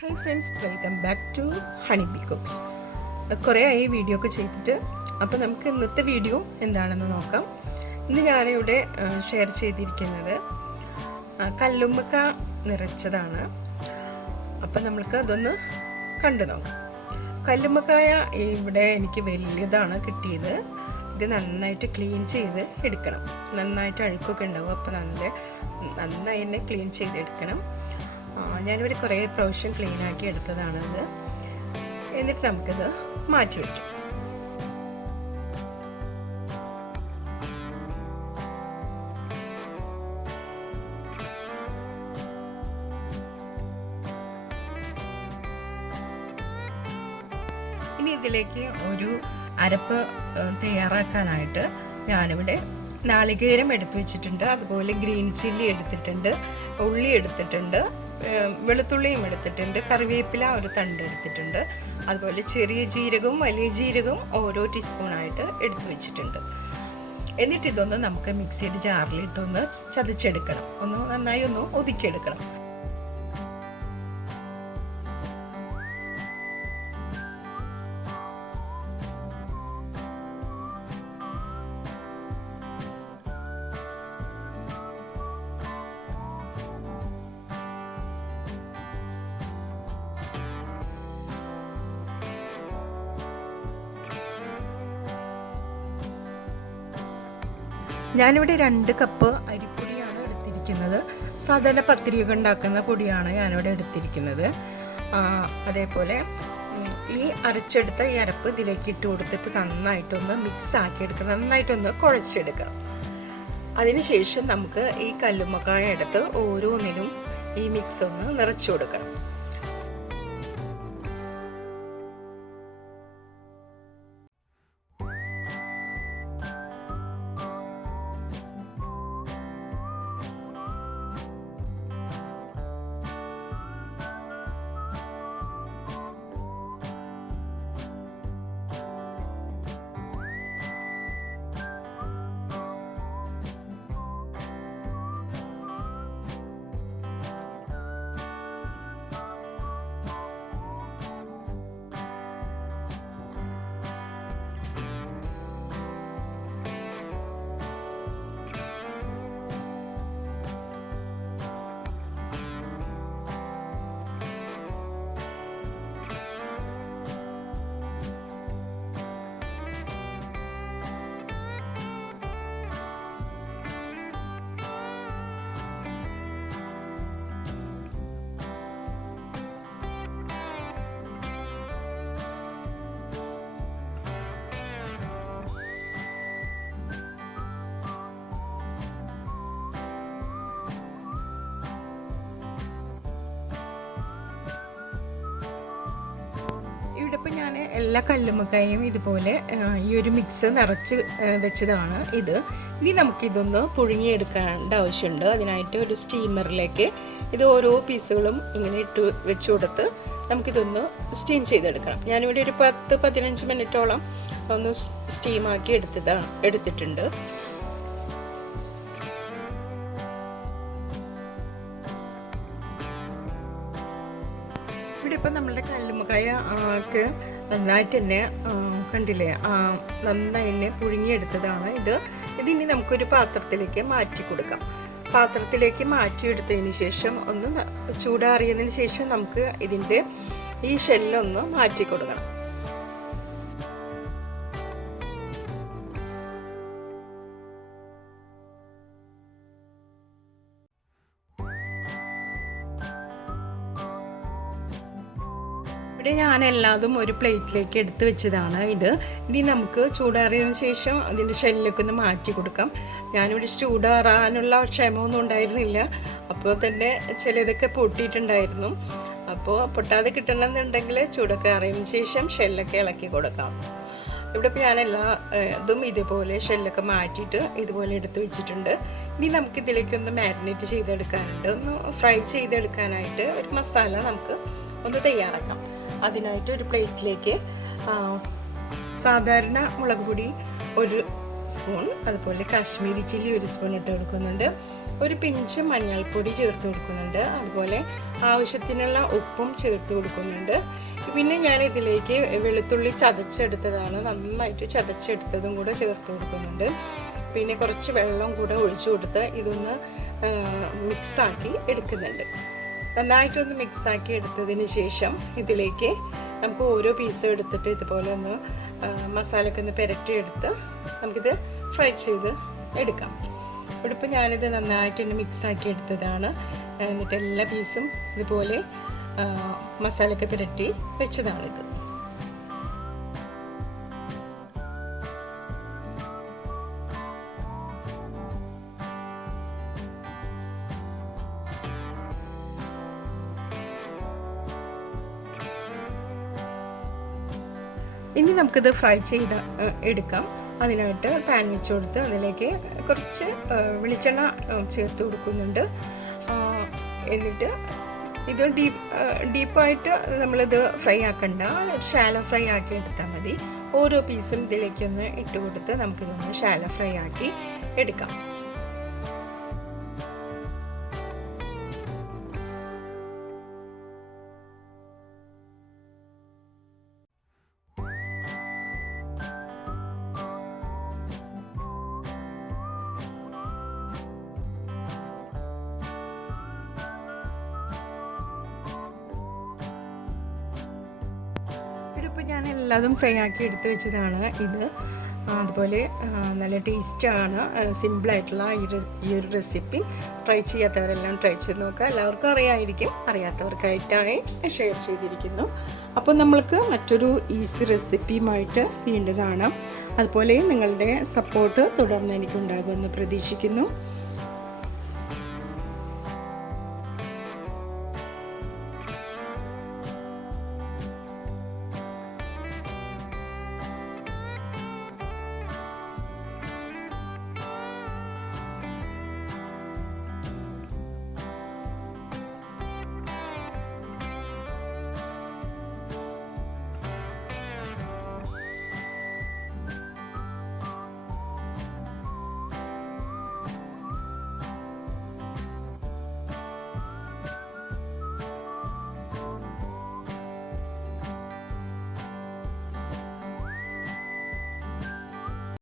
Hi friends welcome back to honey bee cooks കുറേ ആയി video ഒക്കെ ചെയ്തിട്ട് അപ്പോൾ നമുക്ക് ഇന്നത്തെ വീഡിയോ എന്താണെന്ന് നോക്കാം. ഇന്ന് ഞാനിവിടെ ഷെയർ ചെയ്തിരിക്കുന്നത് കല്ലുമ്മക്ക നിറച്ചതാണ്. അപ്പം നമ്മൾക്ക് അതൊന്ന് കണ്ടു നോക്കാം. കല്ലുമ്മക്കായ ഇവിടെ എനിക്ക് വലിയതാണ് കിട്ടിയത്. ഇത് നന്നായിട്ട് ക്ലീൻ ചെയ്ത് എടുക്കണം. നന്നായിട്ട് അഴുക്കൊക്കെ ഉണ്ടാവും അപ്പോൾ നല്ല നന്നായി തന്നെ ക്ലീൻ ചെയ്തെടുക്കണം. ഞാനിവിടെ കുറേ പ്രാവശ്യം ക്ലീൻ ആക്കി എടുത്തതാണത് എന്നിട്ട് നമുക്കിത് മാറ്റി വയ്ക്കാം ഇനി ഇതിലേക്ക് ഒരു അരപ്പ് തയ്യാറാക്കാനായിട്ട് ഞാനിവിടെ നാളികേരം എടുത്തു വെച്ചിട്ടുണ്ട്. അതുപോലെ ഗ്രീൻ ചില്ലി എടുത്തിട്ടുണ്ട് ഉള്ളി എടുത്തിട്ടുണ്ട്. വെളുത്തുള്ളിയും എടുത്തിട്ടുണ്ട്. കറിവേപ്പില ഒരു തണ്ട് എടുത്തിട്ടുണ്ട്. അതുപോലെ ചെറിയ ജീരകവും വലിയ ജീരകവും ഓരോ ടീസ്പൂണായിട്ട് എടുത്തു വെച്ചിട്ടുണ്ട്. എന്നിട്ട് ഇതൊന്ന് നമുക്ക് മിക്സിയുടെ ജാറിലിട്ടൊന്ന് ചതച്ചെടുക്കണം. ഒന്ന് നന്നായി ഒന്ന് ഒതുക്കിയെടുക്കണം. ഞാനിവിടെ രണ്ട് കപ്പ് അരിപ്പൊടിയാണ് എടുത്തിരിക്കുന്നത്. സാധാരണ പത്തിരിയൊക്കെ ഉണ്ടാക്കുന്ന പൊടിയാണ് ഞാനിവിടെ എടുത്തിരിക്കുന്നത്. അതേപോലെ ഈ അരച്ചെടുത്ത ഈ അരപ്പ് ഇതിലേക്ക് ഇട്ട് കൊടുത്തിട്ട് നന്നായിട്ടൊന്ന് മിക്സ് ആക്കി എടുക്കണം നന്നായിട്ടൊന്ന് കുഴച്ചെടുക്കണം. അതിനുശേഷം നമുക്ക് ഈ കല്ലുമ്മക്കായ എടുത്ത് ഓരോന്നിനും ഈ മിക്സ് ഒന്ന് നിറച്ചു കൊടുക്കണം. എല്ലാ കല്ലുമ്മക്കായും ഇതുപോലെ ഈ ഒരു മിക്സ് നിറച്ച് വെച്ചതാണ് ഇത്. ഇനി നമുക്കിതൊന്ന് പുഴുങ്ങിയെടുക്കേണ്ട ആവശ്യമുണ്ട്. അതിനായിട്ട് ഒരു സ്റ്റീമറിലേക്ക് ഇത് ഓരോ പീസുകളും ഇങ്ങനെ ഇട്ട് വെച്ച് കൊടുത്ത് നമുക്കിതൊന്ന് സ്റ്റീം ചെയ്തെടുക്കണം. ഞാനിവിടെ ഒരു പത്ത് പതിനഞ്ച് മിനിറ്റോളം ഒന്ന് സ്റ്റീമാക്കി എടുത്തതാണ് എടുത്തിട്ടുണ്ട്. ഇവിടെ ഇപ്പം നമ്മളുടെ കല്ലുമ്മക്കായ ഒക്കെ നന്നായിട്ട് തന്നെ കണ്ടില്ലേ? നന്നായി തന്നെ പുഴുങ്ങിയെടുത്തതാണ് ഇത്. ഇതിനി നമുക്കൊരു പാത്രത്തിലേക്ക് മാറ്റി കൊടുക്കാം. പാത്രത്തിലേക്ക് മാറ്റിയെടുത്തതിന് ശേഷം ഒന്ന് ചൂടാറിയതിന് ശേഷം നമുക്ക് ഇതിന്റെ ഈ ഷെല്ലൊന്ന് മാറ്റി കൊടുക്കണം. ഇവിടെ ഞാൻ എല്ലാതും ഒരു പ്ലേറ്റിലേക്ക് എടുത്തു വെച്ചതാണ് ഇത്. ഇനി നമുക്ക് ചൂടാറിയതിന് ശേഷം അതിന്റെ ഷെല്ലൊക്കെ ഒന്ന് മാറ്റി കൊടുക്കാം. ഞാനിവിടെ ചൂടാറാനുള്ള ക്ഷമമൊന്നും ഉണ്ടായിരുന്നില്ല. അപ്പോൾ തന്നെ ചിലതൊക്കെ പൊട്ടിയിട്ടുണ്ടായിരുന്നു. അപ്പോൾ പൊട്ടാതെ കിട്ടണമെന്നുണ്ടെങ്കിൽ ചൂടൊക്കെ അറിയുന്ന ശേഷം ഷെല്ലൊക്കെ ഇളക്കി കൊടുക്കാം. ഇവിടെ ഇപ്പോൾ ഞാൻ എല്ലാ ഇതും ഇതുപോലെ ഷെല്ലൊക്കെ മാറ്റിയിട്ട് ഇതുപോലെ എടുത്ത് വെച്ചിട്ടുണ്ട്. ഇനി നമുക്ക് ഇതിലേക്കൊന്ന് മാരിനേറ്റ് ചെയ്തെടുക്കാനുണ്ട്. ഒന്ന് ഫ്രൈ ചെയ്തെടുക്കാനായിട്ട് ഒരു മസാല നമുക്ക് ഒന്ന് തയ്യാറാക്കാം. അതിനായിട്ട് ഒരു പ്ലേറ്റിലേക്ക് സാധാരണ മുളക് പൊടി ഒരു സ്പൂൺ അതുപോലെ കാശ്മീരി ചില്ലി ഒരു സ്പൂൺ ഇട്ട് കൊടുക്കുന്നുണ്ട്. ഒരു പിഞ്ച് മഞ്ഞൾപ്പൊടി ചേർത്ത് കൊടുക്കുന്നുണ്ട്. അതുപോലെ ആവശ്യത്തിനുള്ള ഉപ്പും ചേർത്ത് കൊടുക്കുന്നുണ്ട്. പിന്നെ ഞാൻ ഇതിലേക്ക് വെളുത്തുള്ളി ചതച്ചെടുത്തതാണ്. നന്നായിട്ട് ചതച്ചെടുത്തതും കൂടെ ചേർത്ത് കൊടുക്കുന്നുണ്ട്. പിന്നെ കുറച്ച് വെള്ളം കൂടെ ഒഴിച്ചു കൊടുത്ത് ഇതൊന്ന് മിക്സാക്കി എടുക്കുന്നുണ്ട്. നന്നായിട്ടൊന്ന് മിക്സാക്കി എടുത്തതിന് ശേഷം ഇതിലേക്ക് നമുക്ക് ഓരോ പീസും എടുത്തിട്ട് ഇതുപോലെ ഒന്ന് മസാലയൊക്കെ ഒന്ന് പുരട്ടിയെടുത്ത് നമുക്കിത് ഫ്രൈ ചെയ്ത് എടുക്കാം. ഇവിടെ ഇപ്പോൾ ഞാനിത് നന്നായിട്ടൊന്ന് മിക്സാക്കി എടുത്തതാണ്. എന്നിട്ട് എല്ലാ പീസും ഇതുപോലെ മസാലയൊക്കെ പുരട്ടി വെച്ചതാണിത്. ഇനി നമുക്കിത് ഫ്രൈ ചെയ്ത് എടുക്കാം. അതിനായിട്ട് പാൻ വെച്ച് കൊടുത്ത് അതിലേക്ക് കുറച്ച് വെളിച്ചെണ്ണ ചേർത്ത് കൊടുക്കുന്നുണ്ട്. എന്നിട്ട് ഇത് ഡീപ്പ് ഡീപ്പായിട്ട് നമ്മളിത് ഫ്രൈ ആക്കണ്ട. ഷാലോ ഫ്രൈ ആക്കി എടുത്താൽ മതി. ഓരോ പീസും ഇതിലേക്കൊന്ന് ഇട്ട് കൊടുത്ത് നമുക്കിതൊന്ന് ഷാലോ ഫ്രൈ ആക്കി എടുക്കാം. ഞാൻ എല്ലാതും ഫ്രൈ ആക്കി എടുത്ത് വെച്ചതാണ് ഇത്. അതുപോലെ നല്ല ടേസ്റ്റാണ് സിമ്പിളായിട്ടുള്ള ഈ ഒരു റെസിപ്പി ട്രൈ ചെയ്യാത്തവരെല്ലാം ട്രൈ ചെയ്ത് നോക്കുക. എല്ലാവർക്കും അറിയായിരിക്കും. അറിയാത്തവർക്കായിട്ടായി ഷെയർ ചെയ്തിരിക്കുന്നു. അപ്പോൾ നമ്മൾക്ക് മറ്റൊരു ഈസി റെസിപ്പിയുമായിട്ട് വീണ്ടും കാണാം. അതുപോലെ നിങ്ങളുടെ സപ്പോർട്ട് തുടർന്ന് എനിക്കുണ്ടാകുമെന്ന് പ്രതീക്ഷിക്കുന്നു.